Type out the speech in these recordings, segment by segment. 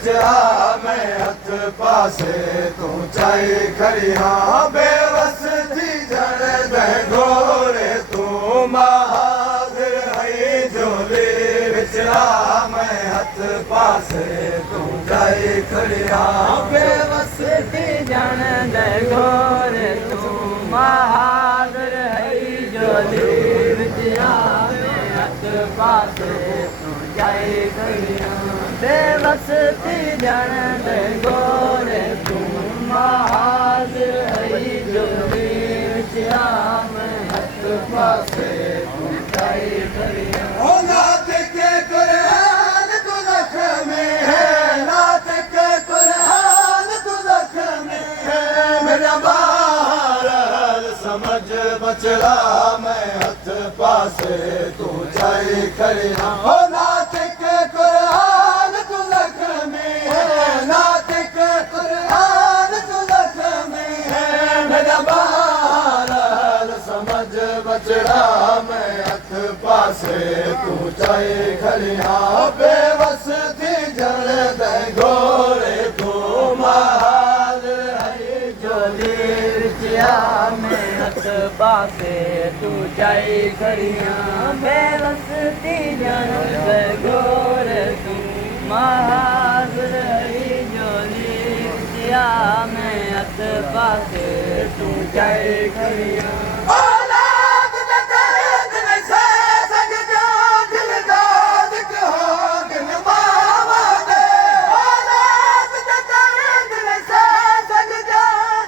विच आ मैं हथ पासे तू चाई खड़ी हाँ बेवस थी जण दे घोरे तू महादिर हई झोली विच आ मैं हथ पासे तू चाई खड़ी हाँ बेवस थी जण दे घोरे तू महादिर हई झोली विच आ मैं हथ पासे तू चाई खड़ी हाँ बेवस थी जण दे घोरे तू महादिर हई झोली विच आ मैं हथ पासे तू चाई खड़ी हाँ नात के कुरान तू लख में है नात के कुरान तू लख में है मेरा बाहर समझ बचड़ा मैं हथ पासे तू चाई खड़ी हाँ नात के कुरान तू लख में है नात के कुरान तू लख में है मेरा बाहर समझ बचड़ा मैं हथ पासे तू चाई खड़ी हाँ बेवस थी जण दे घोरे तू महादिर हई झोली विच आ मैं हथ पासे तू चाई खड़ी हाँ बेवस थी जण दे घोरे तू महादिर हई झोली विच आ मैं हथ पासे तू चाई खड़ी हाँ औलाद न दर्द न से सग जो दिलदार कहो दिन मावा दे औलाद न दर्द न से सग जो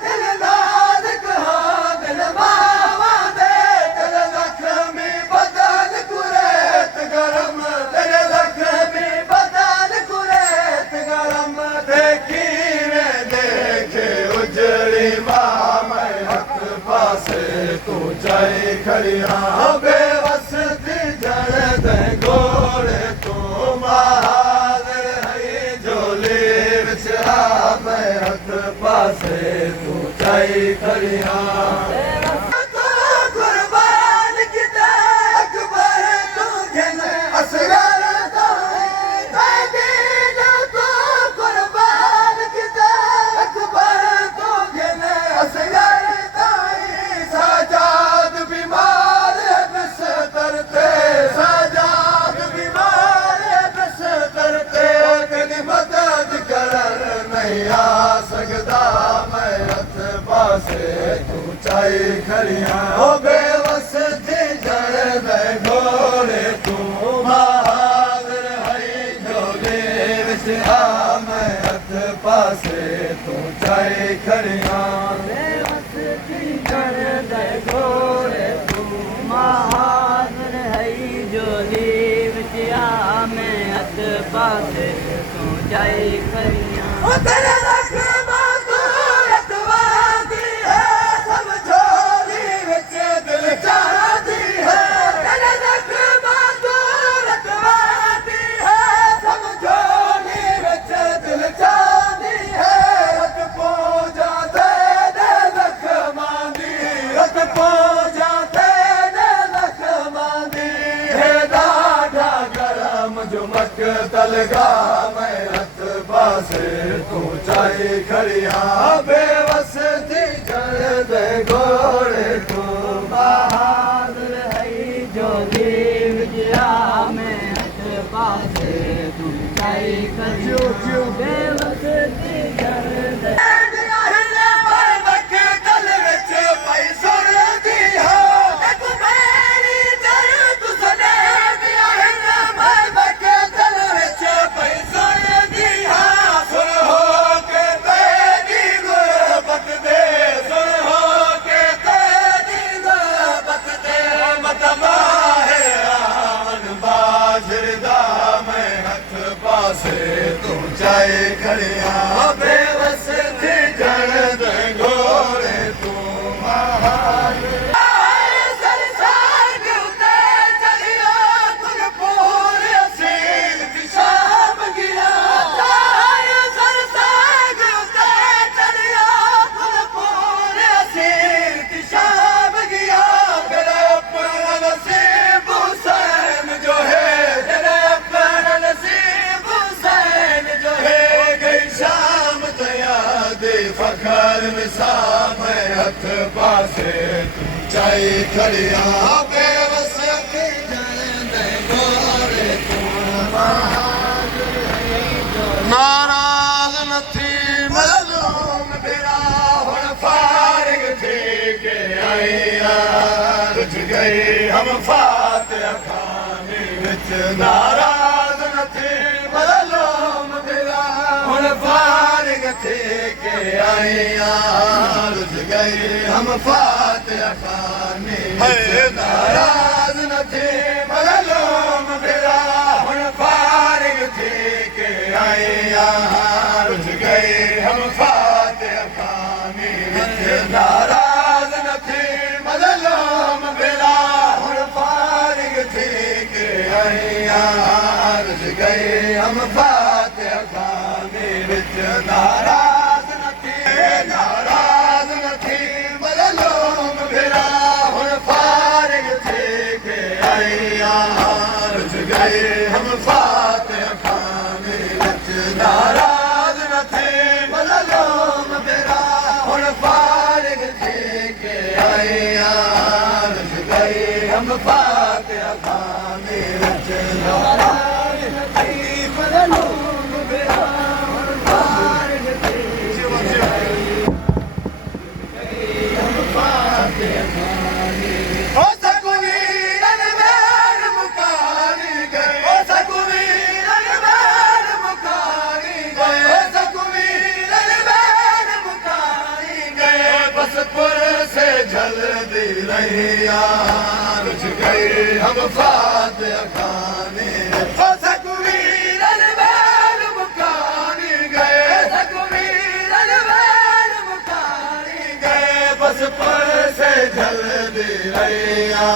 दिलदार कहो दिन मावा दे तेरे लक्ष्मी बदल कुरेत गरम तेरे लक्ष्मी बदल कुरेत गरम देखी वे देखे उजड़ी मां मैं हथ पासे तू चाई खड़ी हाँ बेवस थी जण दे घोरे तू महादिर हई झोली विच आ मैं हथ पासे तू चाई खड़ी हाँ तू कुर्बान किते अकबर तू घिन असगर ताईं दीन तू कुर्बान किते अकबर तू घिन असगर ताईं सजाद बीमार है बिस्तर ते सजाद बीमार है बिस्तर ते तेरी मदद करन नहीं आ सकदा मैं हथ पासे तू चाई खड़ी हाँ ओ बेवस थी जण दे घोरे तू महादिर हई झोली विच आ मैं हथ पासे तू चाई खड़ी हाँ बेवस थी जण दे घोरे तू महादिर हई झोली विच आ मैं हथ पासे तू चाई खड़ी हाँ तेरे लक्ष्मा तू रतवादी है सब झोली विच दिल चाहती है तेरे लक्ष्मा तू रतवादी है सब झोली विच दिल चाहती है रत पूजा तेरे लक्ष्मा दी रत पूजा तेरे लक्ष्मा दी है डाढा गरम जो तलगा मैं हथ पासे तू चाई खड़ी हाँ बेवस थी जण दे घोरे तू बहादुर हई झोली विच आ मैं हथ पासे तू चाई खड़ी हाँ बेवस थी जण दे तू चाई खड़ी हाँ बेवस थी जण दे घोरे तू महादिर जो है निसाब हथ पासे तू चाई खड़िया बेवस अखी जाने गोरे तू नाराज न थी मज़लूम बिरा हुन फारिग थी के आईया रुझ गई हम फातिहा खाने विच नाराज न थी मज़लूम बिरा हुन फारिग थी के आईया रुझ गई हम फातिहा खाने विच नाराज न थी मज़लूम बिरा हुन फारिग थी के आईया रुझ गई हम फातिहा खाने विच नाराज न थी मज़लूम बिरा हुन फारिग थी के आईया रुझ गई हम फातिहा खाने विच नाराज न थी मज़लूम बिरा हुन फारिग थी के आईया रुझ गई हम फातिहा खाने विच नाराज न थी मज़लूम बिरा हुन फारिग थी के आईया रुझ गई हम फातिहा खाने विच नाराज न थी मज़लूम बिरा हुन फारिग थी के आईया हम फातिहा खाने ओ सकुवीरन मेर मुकानी गए ओ सकुवीरन मेर मुकानी गए ओ सकुवीरन मेर मुकानी गए बस पुर से झलदी रहिया रुझ गई हम फातिहा खाने ओ सकुवीरन मेर मुकानी गए सकुवीरन मेर मुकानी गए बस पुर से झलदी रहिया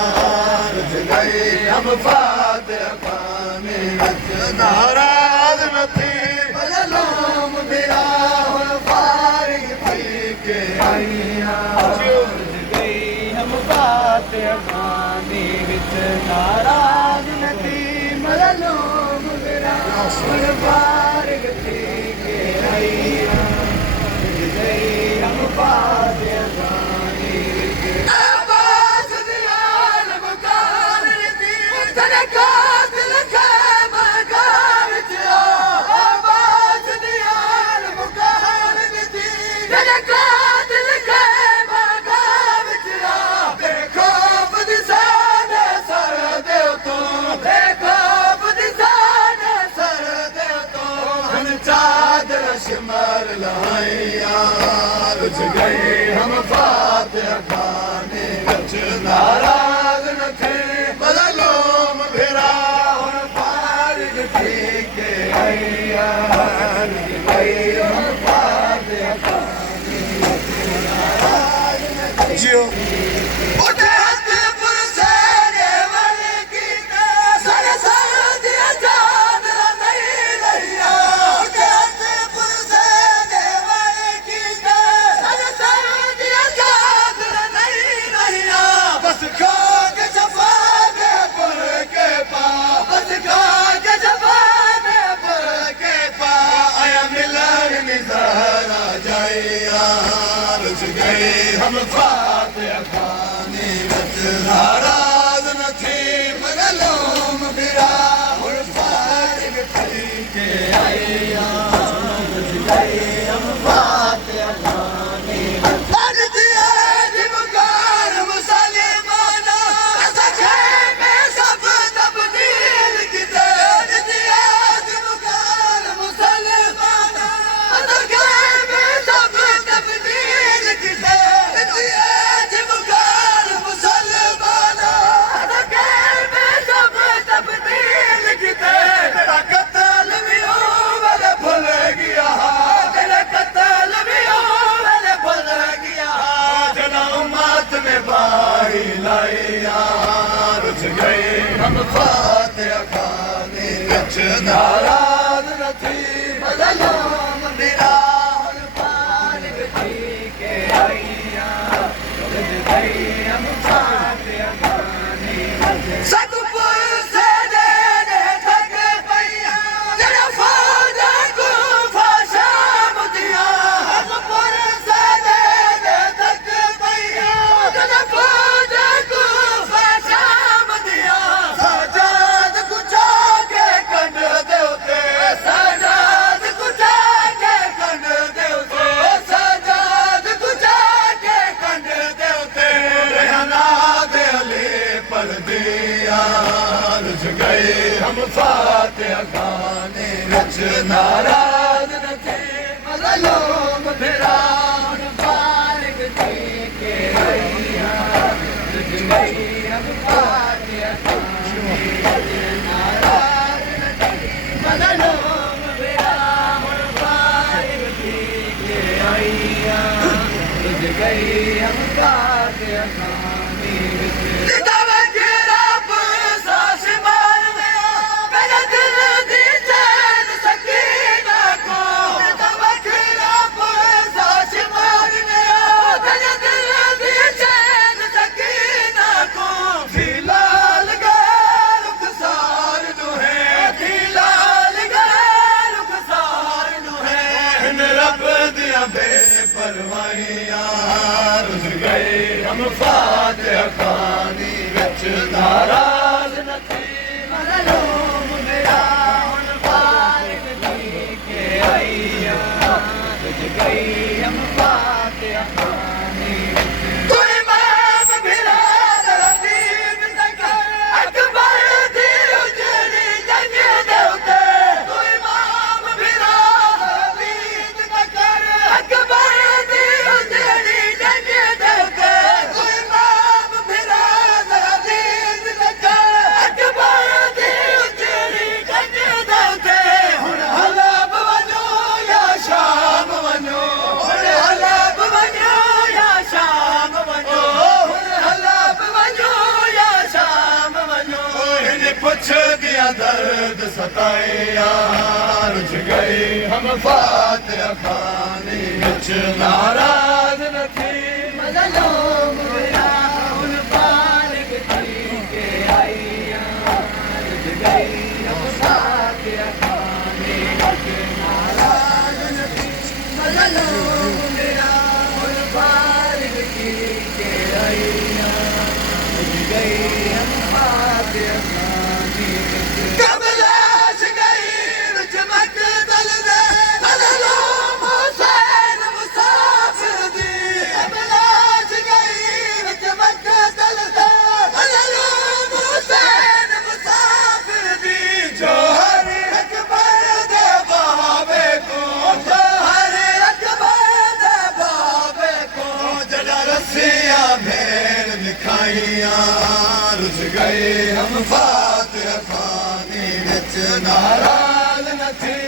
रुझ गई हम फातिहा खाने विच नाराज न थी मज़लूम बिरा हुन फारिग थी के आईया रुझ गई हम फातिहा खाने विच नाराज न थी मज़लूम बिरा हुन फारिग थी के आईया रुझ गई हम फातिहा खाने विच आवाज़ दियाल मकान दी तने कातिल के मकान च आवाज़ दियाल मकान दी तने कातिल के मकान च देखो बदिसाने सर देव तू देखो बदिसाने सर देव तू हम चादर शिमर लाइया रुझ गई हम फातिहा खाने विच नाराज न थी मज़लूम बिरा हुन फारिग थी के आईया रुझ गई हम फातिहा खाने विच नाराज न थी उठे हथ पुरसेरे वाले की सर दिया जान नहीं रहिया उठे हथ पुरसेरे वाले की सर दिया जान नहीं रहिया बस खा के जफा दे पर के पा बस खा के जफा दे पर के पा आया मिलन निज़ारा जाइया रुझ गई हम फातिहा खाने विच नाराज न थी मज़लूम बिरा हुन फारिग थी के आईया रुझ गई हम फातिहा खाने विच अज दिया जिमकार मुसलमाना सखे में सब तब्दील किते अज दिया जिमकार मुसलमाना सखे में सब तब्दील किते दिया जिमकार मुसलमाना सखे में सब तब्दील किते तेरा कत्ल भी हो वाले भूल गया तेरा कत्ल भी हो वाले भूल गया जना उम्मत में भाई लाइया रुझ गई हम फातिहा खाने विच नाराज न थी मज़लूम बिरा हुन फारिग थी के आईया रुझ गई हम फातिहा खाने विच सतपुर से दे थक पैया जरा फाजा को फाशा मुदिया सतपुर से दे फातिहा खाने विच नाराज न थी मज़लूम फिराउन फारिग थी के आईया तुझ गई हम फातिहा खाने विच नाराज न थी मज़लूम फिराउन फारिग थी के आईया तुझ गई हम फातिहा खाने विच हम फातिहा खाने विच नाराज न थी मज़लूम फिराउन फारिग थी के आईया तुझ गई हम फातिहा खाने विच तू इमाम बिलाल हबीब तकर अकबर दी उजड़ी जंग दे उते तू इमाम बिलाल हबीब तकर अकबर दी उजड़ी जंग दे उते दर्द सताया रुझ गए हम फातिहा खाने विच नाराज न थी मज़लूम फिराउन फारिग थी के आईया रुझ गई हम फातिहा खाने विच नाराज न थी मज़लूम फिराउन फारिग थी के आईया रुझ गई हम फातिहा रुझ गए हम फातिहा खाने विच नाराज न थी